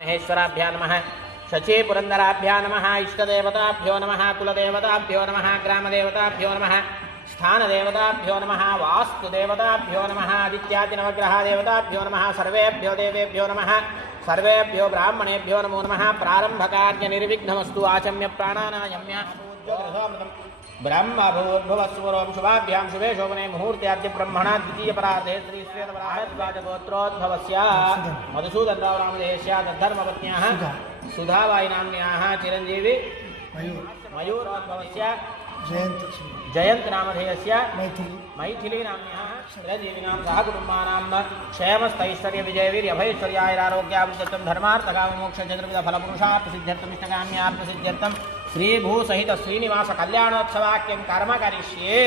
महेश्वराभ्या नमः शची पुरंदराभ्या नमः इष्टदेवताभ्यो नमः कुलदेवताभ्यो नमः ग्रामदेवताभ्यो नमः स्थानदेवताभ्यो नमः वास्तुदेवताभ्यो नमः आदित्यादिनवग्रहदेवताभ्यो नमः सर्वेभ्यो देवेभ्यो नमः सर्वेभ्यो ब्राह्मणेभ्यो नमो नमः प्रारंभकार्यनिर्विघ्नमस्तु आचम्य प्राणानायम्य ब्रह्मभूर्भुवस्वरों शुभाभ्यां शुभे शोभने मुहूर्त्याद्य ब्रह्मणा द्वितीय परार्धे श्री श्वेतवराहद्वाजगोत्रोद्भवस्य मधुसूदनराव नामधेयस्य तद्धर्मपत्न्याः सुधाबाई नाम्न्याः चिरंजीवी मयूरोद्भवस्य जयंत नामधेयस्य मैथिली नाम्न्याः चिरंजीविनां सह कुटुम्बानां क्षेमस्थैश्वर्य विजयवीर्यभैश्वर्यायुरारोग्याभिवृद्ध्यर्थं धर्मार्थकाममोक्षचतुर्विधफलपुरुषार्थसिद्ध्यर्थं इष्टकाम्यार्थसिद्ध्यर्थं श्रीभूसहित श्रीनिवास कल्याणोत्सवाख्यं कर्म करिष्ये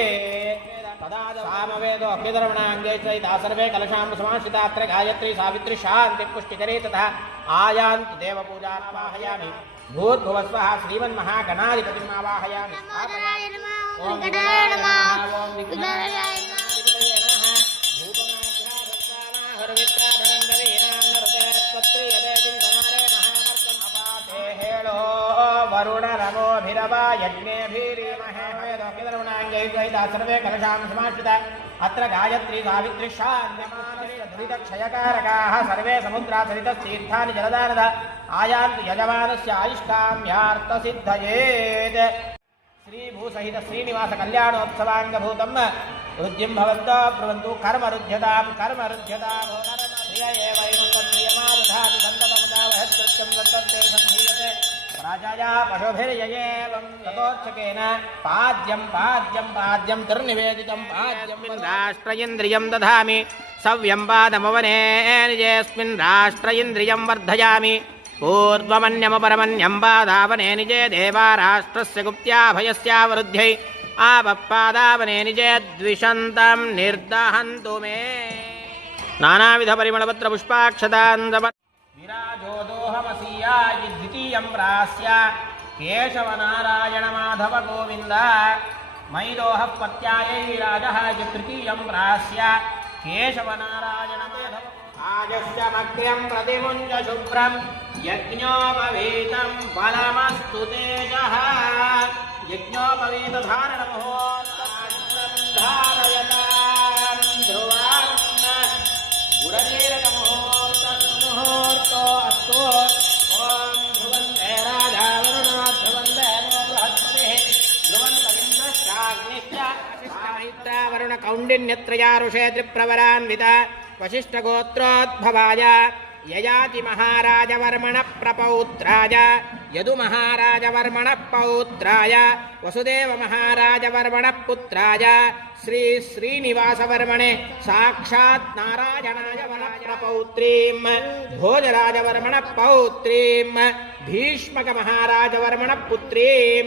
तदा सामवेदो अभ्यधर्मणाङ्गे सहिता सर्वे कलशां समाश्रिता अत्र गायत्री सावित्री शान्ति पुष्टिकरे तथा आयान्तु देवपूजामावाहयामि भूर्भुवस्वः श्रीमन्महागणाधिपतिम् आवाहयामि ओम गणाय नमः ओम विघ्नाय नमः वरुण नमोभिरव यज्ञेभिरीमहे वेदोक्तिधर्मणाङ्गैर्गैता सर्वे कलशां समाश्रिता अत्र गायत्री सावित्री शान्तिमानसरितक्षयकारकाः सर्वे समुद्रासरितस्तीर्थानि जलदानद आयान्तु यजमानस्य आयुष्काम्यार्थसिद्धयेत् श्रीभूसहित श्रीनिवास कल्याणोत्सवाङ्गभूतं रुद्धिं भवन्तो ब्रुवन्तु कर्मरुध्यतां प्रियमादधाति सन्ततमुदावहत्कृत्यं वर्तन्ते संधीयते राजाया पशुभिर्ययेवं ततोच्चकेन पाद्यं तिर्निवेदितं पाद्यं राष्ट्रयेन्द्रियं दधामि सव्यं पादमवने निजेऽस्मिन् राष्ट्रयेन्द्रियं वर्धयामि पूर्वमन्यमपरमन्यं पादावने निजे देवा राष्ट्रस्य गुप्त्याभयस्यावरुध्यै आपपादावने निजे द्विषन्तं निर्दहन्तु मे नानाविधपरिमलपत्रपुष्पाक्षतां विराजो दोहमसीयाय द्वितीयं प्रास्य केशवनारायण माधव गोविन्द मैलोह पत्यायै विराजः तृतीयं प्रास्य केशवनारायण माधव आजस्यमग्र्यं प्रतिमुञ्च शुभ्रं यज्ञोपवीतं फलमस्तु तेजः यज्ञोपवीतधारणमुहूर्तं धारयतां ध्रुवान् गुरलीरकमुहूर्तो अस्तु ॐ ध्रुवन्ते राजा वरुणो ध्रुवन्ते नो बृहस्पतिः ध्रुवन्त इन्द्रश्चाग्निश्च साहित्या वरुणकौण्डिन्यत्रया ऋषे त्रिप्रवरान्विता वशिष्ठगोत्रोद्भवाय ययाति महाराजवर्मण प्रपौत्राय यदु महाराजवर्मण पौत्राय वसुदेव महाराजवर्मण पुत्राय श्री श्रीनिवासवर्मणे साक्षात् नारायणाय वरप्रपौत्रीं भोजराजवर्मण पौत्रीं भीष्मक महाराजवर्मण पुत्रीं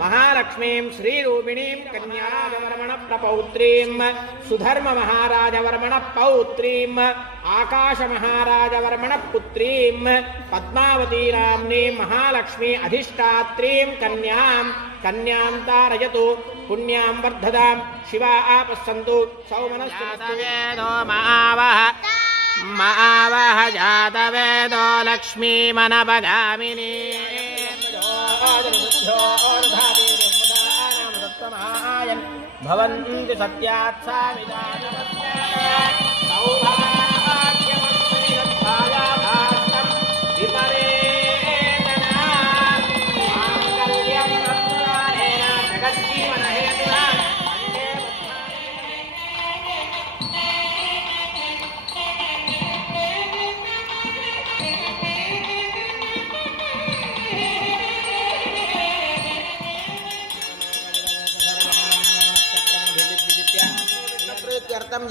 महालक्ष्मीं श्रीरूपिणीं कन्यावर्मण प्रपौत्रीं सुधर्म महाराजवर्मण पौत्रीं आकाश महाराजवर्मण पुत्रीं पद्मावती नाम्नीं महालक्ष्मी अधिष्ठात्रीं कन्यां तारयतु पुण्यां वर्धतां शिवा आपस्सन्तु सौमनस्तु वेदो मावह जातवेदो लक्ष्मीमनपगामिनी भवन्ति सत्यात्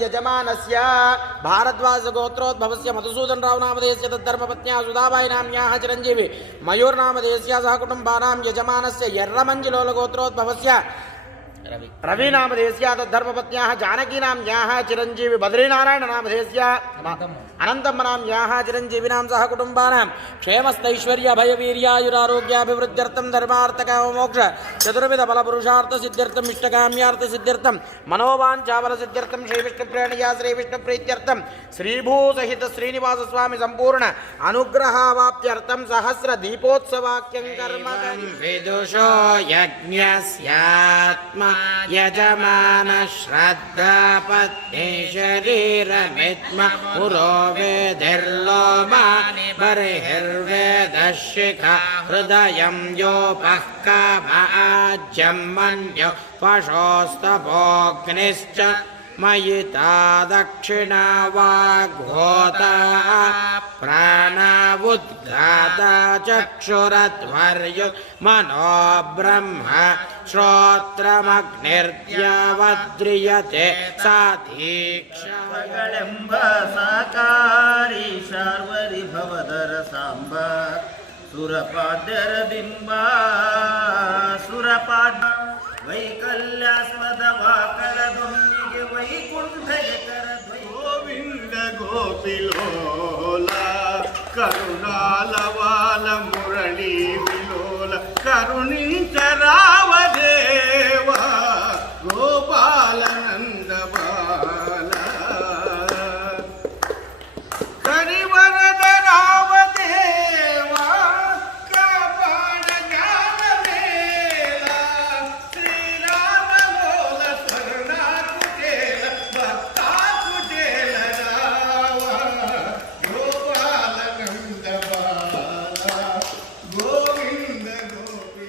यजमानस्य भारद्वाज गोत्रोद्भवस्य मधुसूदनराव नामधेयस्य तद्धर्मपत्न्याः सुधाबाई नाम्न्याः चिरंजीवी मयूर नामधेयस्य सह कुटुम्बानां यजमानस्य यर्रमञ्जिलोल गोत्रोद्भवस्य रविनामधेयस्य तद्धर्मपत्न्याः जानकीनाम्न्याः चिरञ्जीवी बद्रीनारायणनामधेयस्य अनन्तम्मनाम्न्याः चिरञ्जीविनां सह कुटुम्बानां क्षेमस्थैश्वर्यभयवीर्यायुरारोग्याभिवृद्ध्यर्थं धर्मार्थकाममोक्ष चतुर्विधफलपुरुषार्थसिद्ध्यर्थम् इष्टकाम्यार्थसिद्ध्यर्थं मनोवाञ्छाफलसिद्ध्यर्थं श्रीविष्णुप्रेणया श्रीविष्णुप्रीत्यर्थं श्रीभूसहित श्रीनिवासस्वामी सम्पूर्ण अनुग्रहावाप्त्यर्थं सहस्रदीपोत्सवाख्यं कर्म विदुषो यज्ञस्यात्मा यजमान श्रद्धापत्नी शरीरमित्म पुरो वेदिर्लोमा बर्हिर्वेदशिखा हृदयं योपः कामाज्यं मन्यो पशोस्तभोग्निश्च मयिता दक्षिणा वाग्होता प्राणावुद्घाता चक्षुरध्वर्यु मनो ब्रह्म श्रोत्रमग्निर्द्यावद्रियते साधीक्षगಳೆಂಬ ಸಾಕಾರಿ ಶಾರ್ವರಿ ಭವದರ ಸಾಂಬ ಸುರಪಾದ್ಯರ ಬಿಂಬ ಸುರಪಾದ ವೈಕಲ್ಯಾಸ್ಪದ ವಾಕರದೊಮ್ಮಿಗೆ ವೈಕುಂಠಯಕರ ಗೋವಿಂದ ಗೋಪಿಲೋಲ ಕರುಣಾಲವಾಲ ಮುರಳಿ ವಿಲೋಲ ಕರುಣಿಂಚರಾವ ದೇವ ಗೋಪಾಲನಂದ ಬಾಲ ಕರಿವರದ ರಾವ ದೇವ ಕಾಪಾಡ ಜ್ಞಾನವೇಲ ಶ್ರೀರಾಮ ಮೋಲ ಶರಣ ಕುಟೇಲ ಭಕ್ತ ಕುಟೇಲ ರಾವ ಗೋಪಾಲನಂದ ಬಾಲ ಗೋವಿಂದ ಗೋಪಿ